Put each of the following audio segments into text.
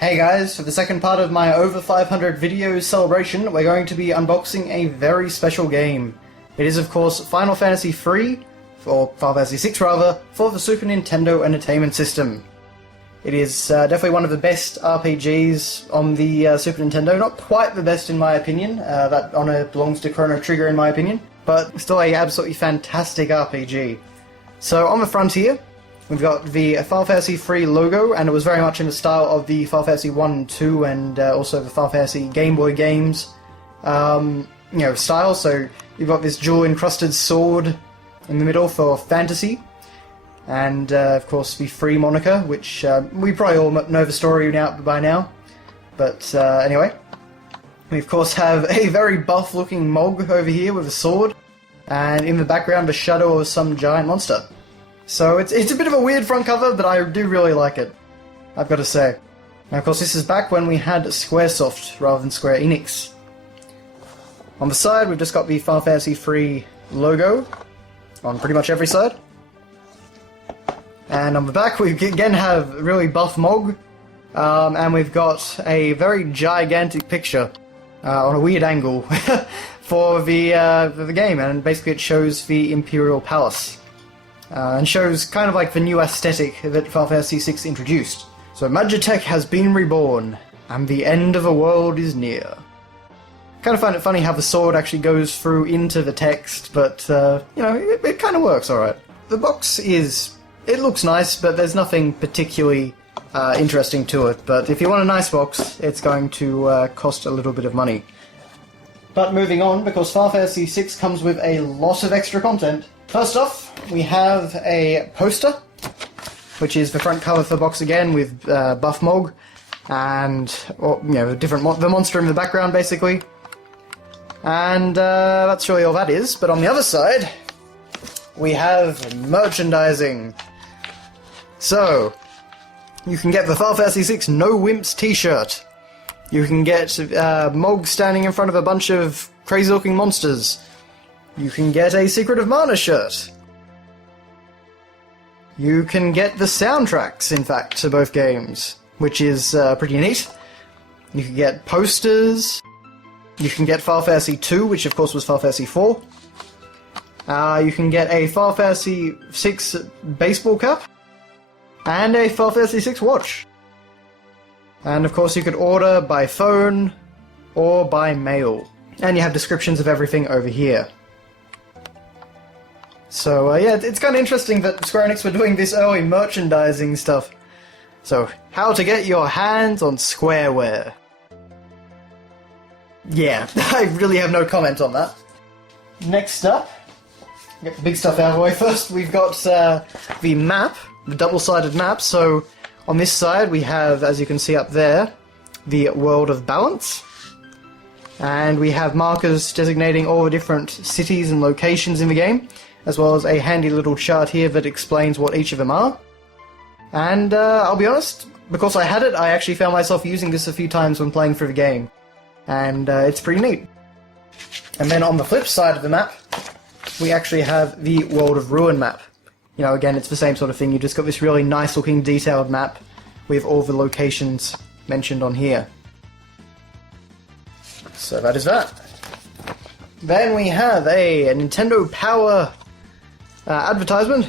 Hey guys, for the second part of my over 500 videos celebration, we're going to be unboxing a very special game. It is of course Final Fantasy III, or Final Fantasy VI rather, for the Super Nintendo Entertainment System. It is definitely one of the best RPGs on the Super Nintendo, not quite the best in my opinion, that honour belongs to Chrono Trigger in my opinion, but still a absolutely fantastic RPG. So on the front here, we've got the Final Fantasy III logo, and it was very much in the style of the Final Fantasy 1 and 2, and also the Final Fantasy Game Boy games, style. So you've got this jewel-encrusted sword in the middle for fantasy, and of course the Free moniker, which we probably all know the story by now. But anyway, we of course have a very buff-looking Mog over here with a sword, and in the background the shadow of some giant monster. So it's a bit of a weird front cover, but I do really like it, I've got to say. Now of course this is back when we had Squaresoft rather than Square Enix. On the side we've just got the Final Fantasy III logo on pretty much every side. And on the back we again have a really buff Mog, and we've got a very gigantic picture on a weird angle for the game, and basically it shows the Imperial Palace. And shows kind of like the new aesthetic that Final Fantasy VI introduced. So Magitech has been reborn, and the end of the world is near. Kind of find it funny how the sword actually goes through into the text, but, it kind of works alright. The box it looks nice, but there's nothing particularly interesting to it. But if you want a nice box, it's going to cost a little bit of money. But moving on, because Final Fantasy VI comes with a lot of extra content. First off, we have a poster, which is the front cover for the box again with Buff Mog, and the monster in the background basically. And that's really all that is. But on the other side, we have merchandising. So you can get the Final Fantasy VI No Wimps t-shirt. You can get Mog standing in front of a bunch of crazy-looking monsters. You can get a Secret of Mana shirt. You can get the soundtracks, in fact, to both games, which is pretty neat. You can get posters. You can get Final Fantasy II, which of course was Final Fantasy IV. You can get a Final Fantasy VI baseball cap. And a Final Fantasy VI watch. And of course you could order by phone or by mail. And you have descriptions of everything over here. So it's kind of interesting that Square Enix were doing this early merchandising stuff. So, how to get your hands on Squareware. Yeah, I really have no comment on that. Next up, get the big stuff out of the way first, we've got the map, the double-sided map. So, on this side we have, as you can see up there, the World of Balance. And we have markers designating all the different cities and locations in the game, as well as a handy little chart here that explains what each of them are. And I'll be honest, because I had it, I actually found myself using this a few times when playing through the game. And it's pretty neat. And then on the flip side of the map, we actually have the World of Ruin map. You know, again, it's the same sort of thing. You just got this really nice looking detailed map with all the locations mentioned on here. So that is that. Then we have a Nintendo Power advertisement.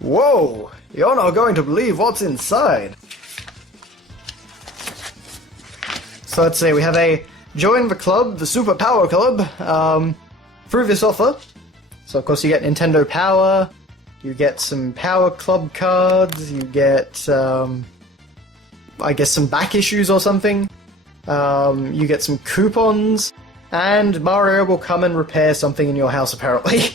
Whoa! You're not going to believe what's inside. So let's see, we have a join the club, the Super Power Club, through this offer. So of course you get Nintendo Power, you get some Power Club cards, you get, I guess some back issues or something, you get some coupons, and Mario will come and repair something in your house apparently.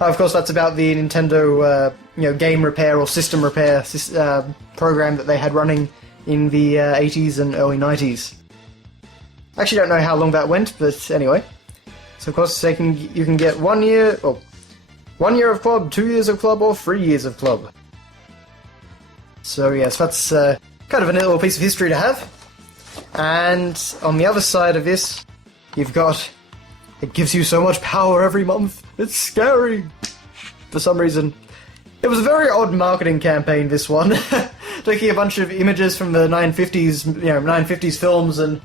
Of course that's about the Nintendo game repair or system repair program that they had running in the 80s and early 90s. I actually don't know how long that went, but anyway. So of course you can get 1 year, or 1 year of club, 2 years of club, or 3 years of club. So yes, that's kind of a little piece of history to have. And on the other side of this, you've got, it gives you so much power every month. It's scary. For some reason. It was a very odd marketing campaign, this one. taking a bunch of images from the 950s, 950s films and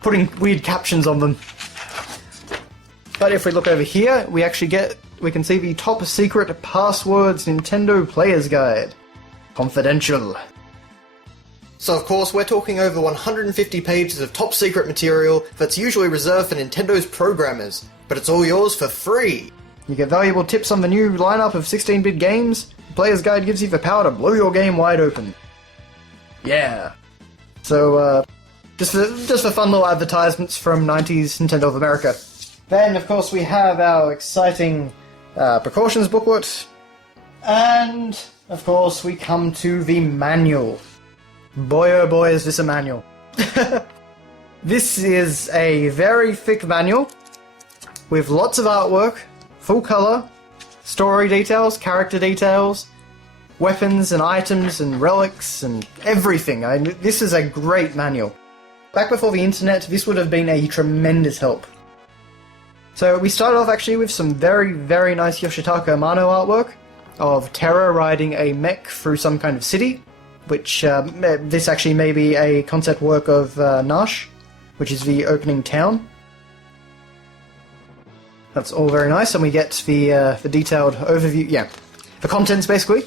putting weird captions on them. But if we look over here, we can see the top secret passwords Nintendo Player's Guide. Confidential. So of course, we're talking over 150 pages of top secret material that's usually reserved for Nintendo's programmers, but it's all yours for free. You get valuable tips on the new lineup of 16-bit games. The Player's Guide gives you the power to blow your game wide open. Yeah. So, just for fun little advertisements from 90s Nintendo of America. Then, of course, we have our exciting precautions booklet. And, of course, we come to the manual. Boy oh boy is this a manual. This is a very thick manual with lots of artwork, full colour, story details, character details, weapons and items and relics and everything. This is a great manual. Back before the internet, this would have been a tremendous help. So we started off actually with some very, very nice Yoshitaka Amano artwork of Terra riding a mech through some kind of city, which this actually may be a concept work of Nash, which is the opening town. That's all very nice, and we get the detailed overview, the contents basically.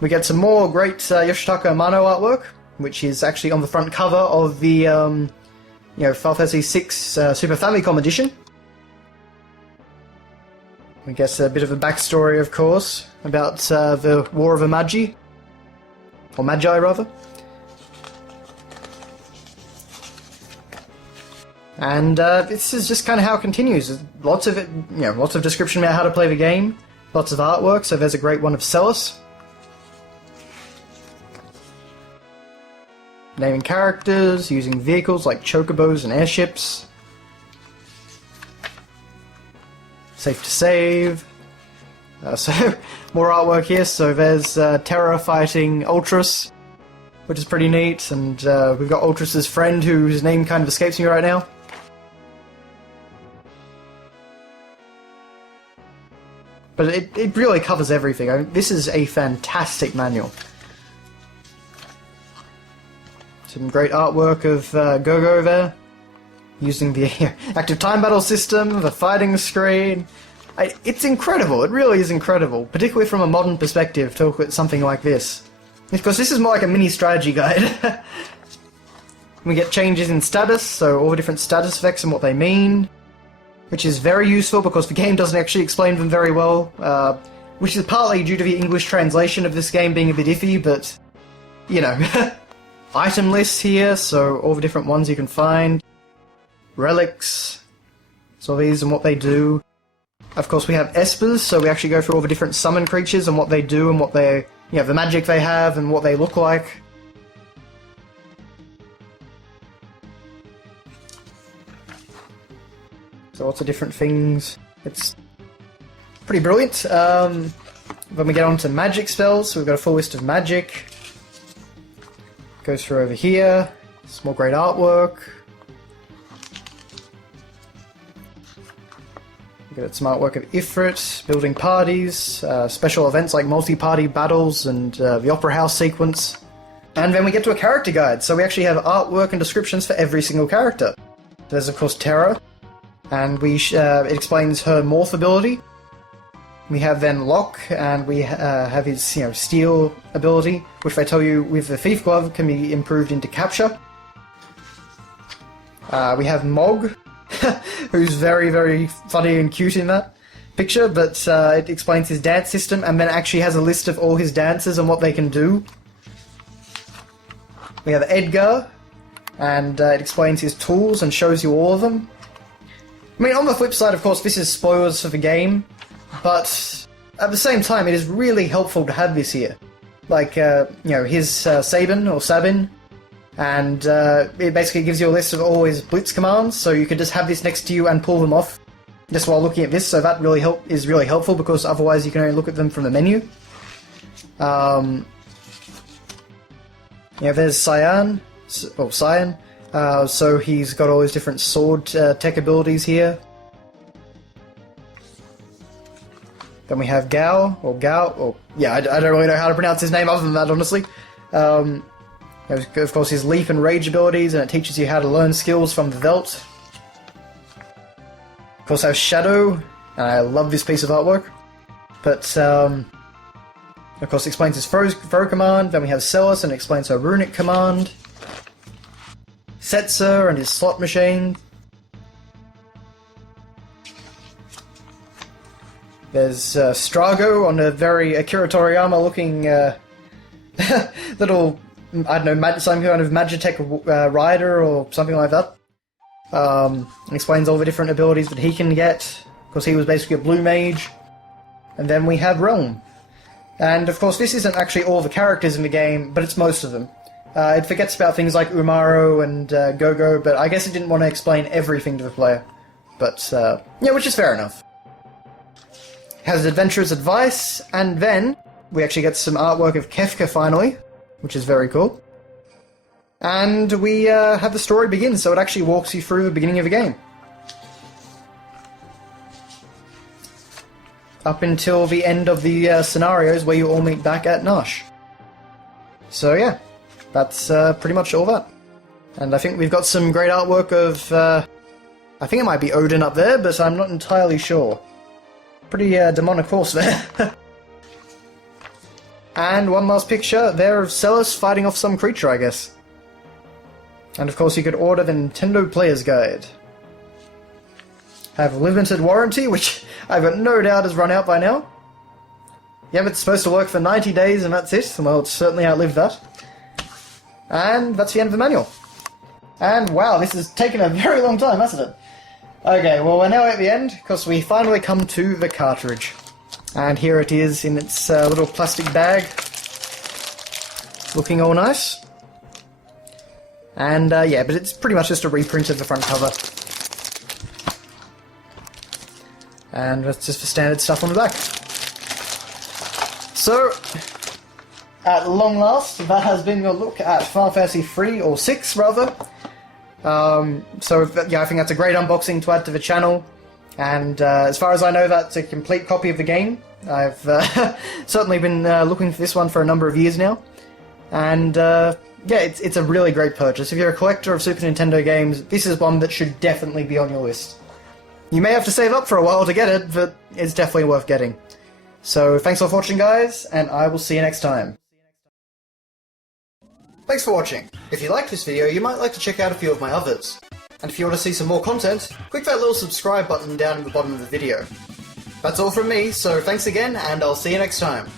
We get some more great Yoshitaka Amano artwork, which is actually on the front cover of the Final Fantasy VI Super Famicom edition. We get a bit of a backstory, of course, about the War of the Magi. Or Magi, rather. And this is just kind of how it continues. Lots of lots of description about how to play the game. Lots of artwork, so there's a great one of Celis. Naming characters, using vehicles like chocobos and airships. Safe to save. So, more artwork here. So there's Terra fighting Ultras, which is pretty neat, and we've got Ultras's friend, whose name kind of escapes me right now. But it really covers everything. I mean, this is a fantastic manual. Some great artwork of Go-Go there, using the active time battle system, the fighting screen. It's incredible, it really is incredible, particularly from a modern perspective to look at something like this. Because this is more like a mini strategy guide. We get changes in status, so all the different status effects and what they mean, which is very useful because the game doesn't actually explain them very well, which is partly due to the English translation of this game being a bit iffy, but, Item lists here, so all the different ones you can find. Relics, so these and what they do. Of course, we have espers, so we actually go through all the different summon creatures and what they do and what they, the magic they have and what they look like. So lots of different things. It's pretty brilliant. When we get on to magic spells, so we've got a full list of magic. Goes through over here. Some more great artwork. We got some artwork of Ifrit, building parties, special events like multi-party battles and the Opera House sequence. And then we get to a character guide, so we actually have artwork and descriptions for every single character. There's of course Terra, and it explains her morph ability. We have then Locke, and we have his steal ability, which they tell you with the Thief Glove can be improved into capture. We have Mog, who's very, very funny and cute in that picture, but it explains his dance system and then actually has a list of all his dances and what they can do. We have Edgar, and it explains his tools and shows you all of them. I mean, on the flip side, of course, this is spoilers for the game, but at the same time, it is really helpful to have this here. Like, his Sabin, or Sabin, and it basically gives you a list of all his blitz commands, so you could just have this next to you and pull them off just while looking at this, so that is really helpful, because otherwise you can only look at them from the menu. There's Cyan, so he's got all his different sword tech abilities here. Then we have Gao, or yeah, I don't really know how to pronounce his name other than that, honestly. Of course, his leap and rage abilities, and it teaches you how to learn skills from the Velt. Of course, I have Shadow, and I love this piece of artwork. But, of course, it explains his throw command. Then we have Celis, and it explains her runic command. Setzer and his slot machine. There's Strago on a very Akira Toriyama looking little, I don't know, some kind of Magitech rider or something like that. Explains all the different abilities that he can get, because he was basically a blue mage. And then we have Realm. And of course this isn't actually all the characters in the game, but it's most of them. It forgets about things like Umaro and Gogo, but I guess it didn't want to explain everything to the player. But, yeah, which is fair enough. Has adventurer's advice, and then we actually get some artwork of Kefka finally, which is very cool. And we have the story begin, so it actually walks you through the beginning of the game. Up until the end of the scenarios where you all meet back at Nash. So yeah, that's pretty much all that. And I think we've got some great artwork of, I think it might be Odin up there, but I'm not entirely sure. Pretty demonic horse there. And one last picture there of Celis fighting off some creature, I guess. And of course you could order the Nintendo Player's Guide. Have limited warranty, which I've got no doubt has run out by now. Yeah, but it's supposed to work for 90 days and that's it. Well, it's certainly outlived that. And that's the end of the manual. And wow, this has taken a very long time, hasn't it? Okay, well we're now at the end, because we finally come to the cartridge. And here it is in its little plastic bag. Looking all nice. And yeah, but it's pretty much just a reprint of the front cover. And that's just the standard stuff on the back. So, at long last, that has been your look at Final Fantasy 3, or 6 rather. So yeah, I think that's a great unboxing to add to the channel, and as far as I know, that's a complete copy of the game. I've certainly been looking for this one for a number of years now, and yeah, it's a really great purchase. If you're a collector of Super Nintendo games, this is one that should definitely be on your list. You may have to save up for a while to get it, but it's definitely worth getting. So thanks for watching, guys, and I will see you next time. Thanks for watching. If you liked this video, you might like to check out a few of my others. And if you want to see some more content, click that little subscribe button down in the bottom of the video. That's all from me, so thanks again, and I'll see you next time.